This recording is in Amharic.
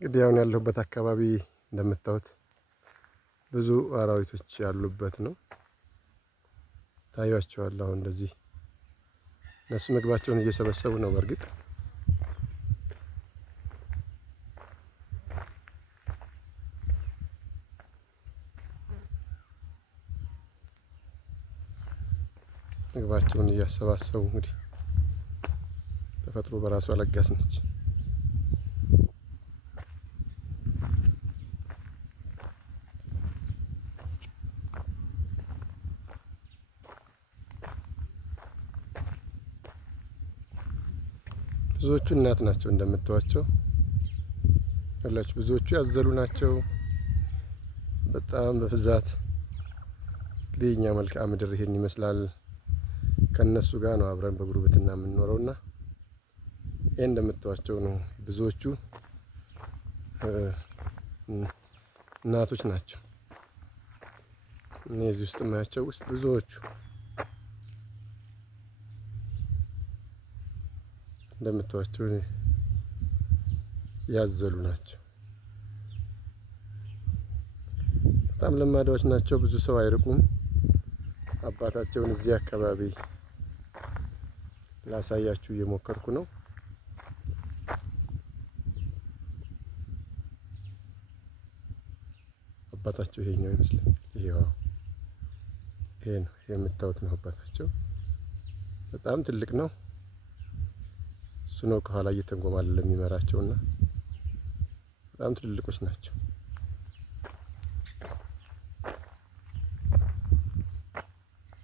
እንግዲህ አሁን ያለሁበት አካባቢ እንደምታዩት ብዙ አራዊቶች ያሉበት ነው። ታዩዋቸዋል። አሁን እንደዚህ እነሱ ምግባቸውን እየሰበሰቡ ነው። በእርግጥ ምግባቸውን እያሰባሰቡ እንግዲህ ተፈጥሮ በራሷ ለጋስ ነች። ብዙዎቹ እናት ናቸው እንደምታዩዋቸው ያላችሁ ብዙዎቹ ያዘሉ ናቸው። በጣም በብዛት እንግዲህ የኛ መልክዓ ምድር ይሄን ይመስላል። ከነሱ ጋር ነው አብረን በጉርብትና የምንኖረውና ይሄ እንደምታዩዋቸው ነው። ብዙዎቹ እናቶች ናቸው። እዚህ ውስጥ የማያቸው ውስጥ ብዙዎቹ እንደምታዩዋቸው ያዘሉ ናቸው። በጣም ለማዳዎች ናቸው። ብዙ ሰው አይርቁም። አባታቸውን እዚህ አካባቢ ላሳያችሁ እየሞከርኩ ነው። አባታቸው ይሄኛው ይመስለኛል። ይሄው ይሄ ነው የምታዩት ነው አባታቸው። በጣም ትልቅ ነው። እሱ ነው ከኋላ እየተንጎማለለ የሚመራቸውና በጣም ትልልቆች ናቸው።